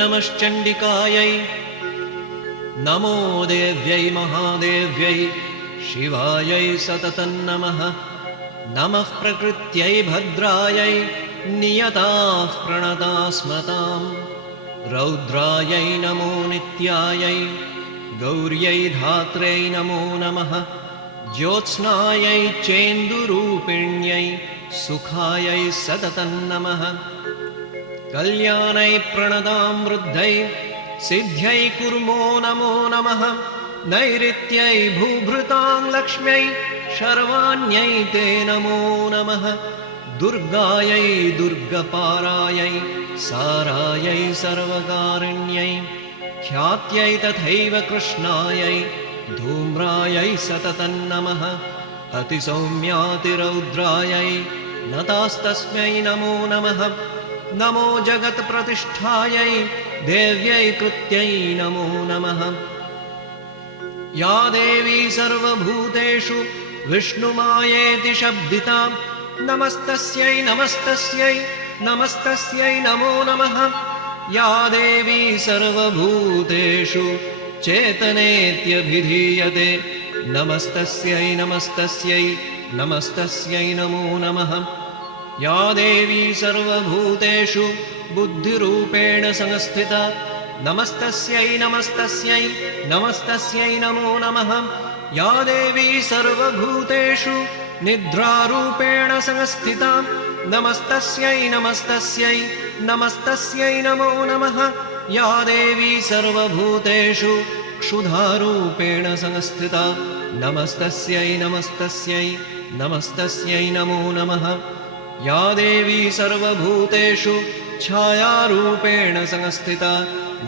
नमश्चण्डिकायै नमो देव्यै महादेव्यै शिवायै सततं नमः। नमः प्रकृत्यै भद्रायै नियताः प्रणता स्मतां। रौद्रायै नमो नित्यायै गौर्यै धात्र्यै नमो नमः। ज्योत्स्नायै चेन्दुरूपिण्यै सुखायै सततं नमः। कल्याणै प्रणतां वृद्धै सिद्ध्यै कुर्मो नमो नमः। नैऋत्यै भूभृतां लक्ष्म्यै शर्वाण्यै ते नमो नमः। दुर्गायै दुर्गपारायै सारायै सर्वकारिण्यै ख्यात्यै तथैव कृष्णायै धूम्रायै सततं नमः। अतिसौम्यातिरौद्रायै नतास्तस्मै नमो नमः। नमो जगत्प्रतिष्ठायै देव्यै कृत्यै नमो नमः। या देवी सर्वभूतेषु विष्णुमायेति शब्दिता नमस्तस्यै नमस्तस्यै नमस्तस्यै नमो नमः। या देवी सर्वभूतेषु चेतनेत्यभिधीयते नमस्तस्यै नमस्तस्यै नमस्तस्यै नमो नमः। या देवी सर्वभूतेषु बुद्धिरूपेण संस्थिता नमस्तस्यै नमस्तस्यै नमस्तस्यै नमो नमः। या देवी सर्वभूतेषु निद्रारूपेण संस्थिता नमस्तस्यै नमस्तस्यै नमस्तस्यै नमो नमः। या देवी सर्वभूतेषु क्षुधारूपेण संस्थिता नमस्तस्यै नमस्तस्यै नमस्तस्यै नमो नमः। या देवी सर्वभूतेषु छायारूपेण संस्थिता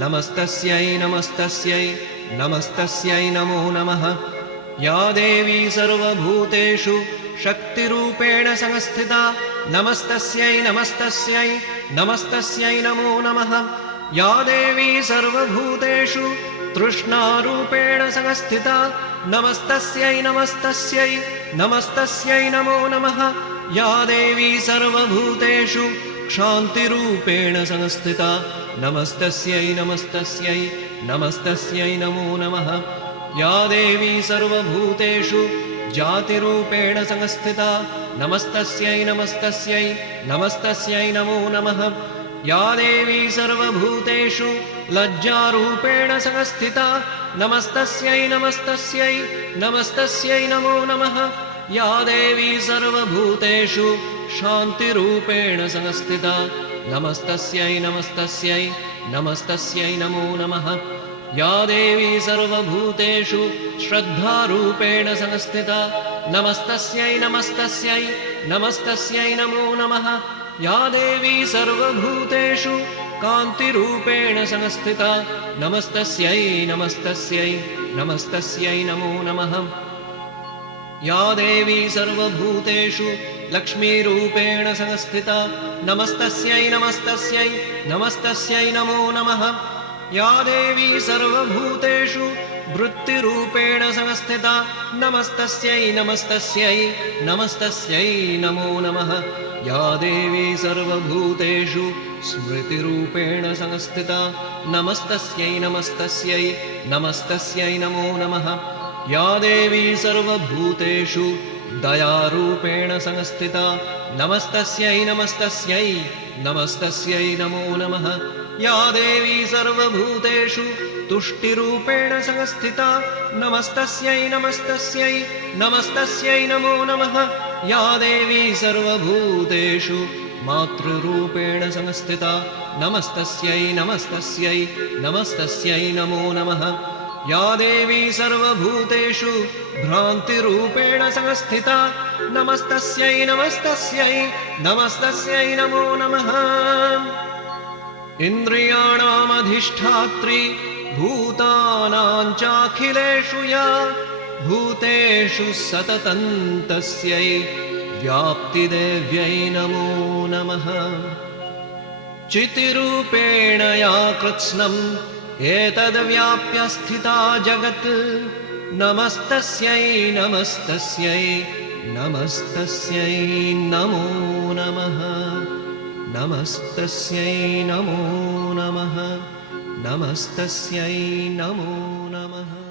नमस्तस्यै नमस्तस्यै नमस्तस्यै नमो नमः। या देवी सर्वभूतेषु शक्तिरूपेण संस्थिता नमस्तस्यै नमस्तस्यै नमस्तस्यै नमो नमः। या देवी सर्वभूतेषु तृष्णारूपेण संस्थिता नमस्तस्यै नमस्तस्यै नमस्तस्यै नमो नमः। या देवी सर्वभूतेषु क्षान्तिरूपेण संस्थिता नमस्तस्यै नमस्तस्यै नमस्तस्यै नमो नमः। या देवी सर्वभूतेषु जातिरूपेण संस्थिता नमस्तस्यै नमस्तस्यै नमस्तस्यै नमो नमः। या देवी सर्वभूतेषु लज्जारूपेण संस्थिता नमस्तस्यै नमस्तस्यै नमस्तस्यै नमो नमः। या देवी सर्वभूतेषु शान्तिरूपेण संस्थिता नमस्तस्यै नमस्तस्यै नमस्तस्यै नमो नमः। या देवी सर्वभूतेषु श्रद्धारूपेण संस्थिता नमस्तस्यै नमस्तस्यै नमस्तस्यै नमो नमः। या देवी सर्वभूतेषु कान्तिरूपेण संस्थिता नमस्तस्यै नमस्तस्यै नमस्तस्यै नमो नमः। या देवी सर्वभूतेषु लक्ष्मीरूपेण संस्थिता नमस्तस्यै नमस्तस्यै नमस्तस्यै नमो नमः। या देवी सर्वभूतेषु वृत्तिरूपेण संस्थिता नमस्तस्यै नमस्तस्यै नमस्तस्यै नमो नमः। या देवी सर्वभूतेषु स्मृतिरूपेण संस्थिता नमस्तस्यै नमस्तस्यै नमस्तस्यै नमो नमः। या देवी सर्वभूतेषु दयारूपेण संस्थिता नमस्तस्यै नमस्तस्यै नमस्तस्यै नमो नमः। या देवी सर्वभूतेषु तुष्टिरूपेण संस्थिता नमस्तस्यै नमस्तस्यै नमस्तस्यै नमो नमः। या देवी सर्वभूतेषु मातृरूपेण संस्थिता नमस्तस्यै नमस्तस्यै नमस्तस्यै नमो नमः। या देवी सर्वभूतेषु भ्रान्तिरूपेण संस्थिता नमस्तस्यै नमस्तस्यै नमस्तस्यै नमो नमः। इन्द्रियाणामधिष्ठात्री भूतानां चाखिलेषु या भूतेषु सततं तस्यै व्याप्तिदेव्यै नमो नमः। चितिरूपेण या कृत्स्नम् एतद्व्याप्य स्थिता जगत् नमस्तस्यै नमस्तस्यै नमस्तस्यै नमो नमः। नमस्तस्यै नमो नमः। नमस्तस्यै नमो नमः।